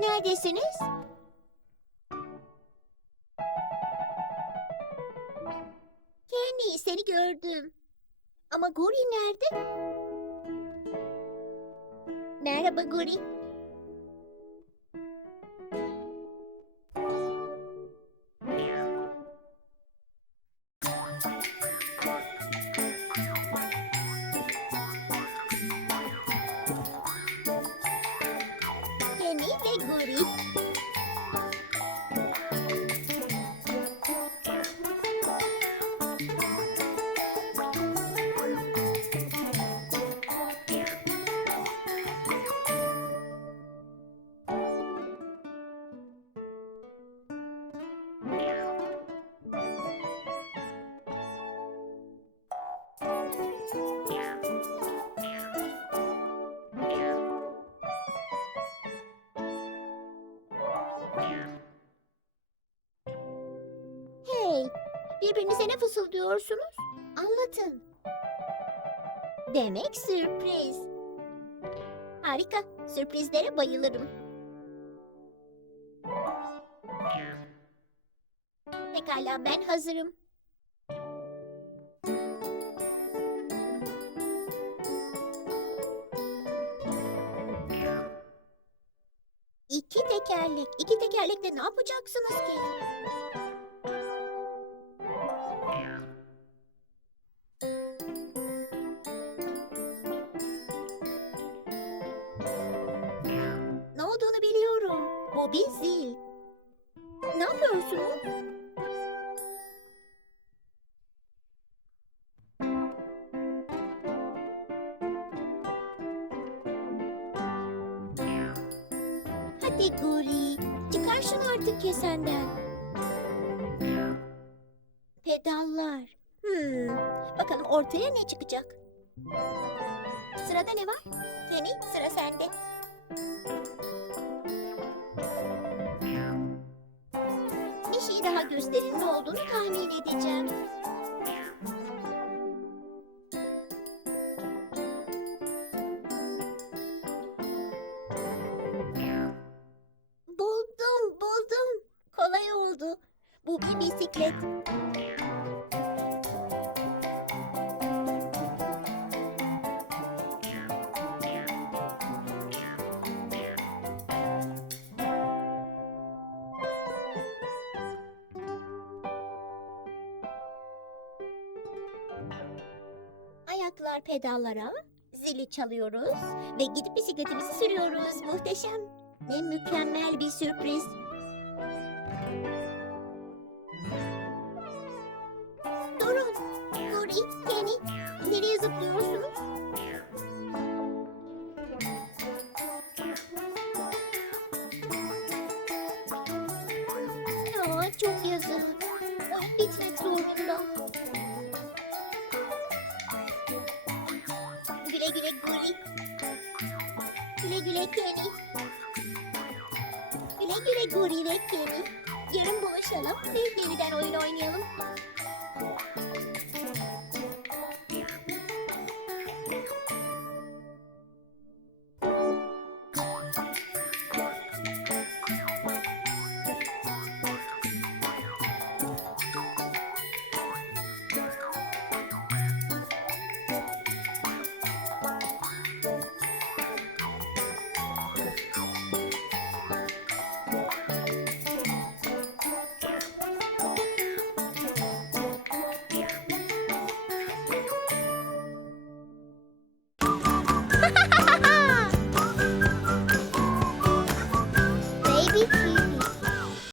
Neredesiniz? Kenny seni gördüm. Ama Guri nerede? Merhaba Guri. Kenny Hey, birbirinize ne fısıldıyorsunuz? Anlatın. Demek sürpriz. Harika, sürprizlere bayılırım. Pekala, ben hazırım. Tekerlek. İki tekerlekle ne yapacaksınız ki? Ne olduğunu biliyorum. Bu bir zil. Ne yapıyorsunuz? Hadi Guri, çıkar şunu artık kesenden. Pedallar. Hmm, bakalım ortaya ne çıkacak? Sırada ne var? Kenny, sıra sende. Bir şey daha gösterin ne olduğunu tahmin edeceğim. Bisiklet. Ayaklar pedallara, zili çalıyoruz ve gidip bisikletimizi sürüyoruz. Muhteşem. Ne mükemmel bir sürpriz. Nereye zıplıyorsunuz? Ya çok yazık. Oyun bitmek zorunda. Güle güle Guri. Güle güle Kenny. Güle güle Guri ve Kenny. Yarın buluşalım ve yeniden oyun oynayalım.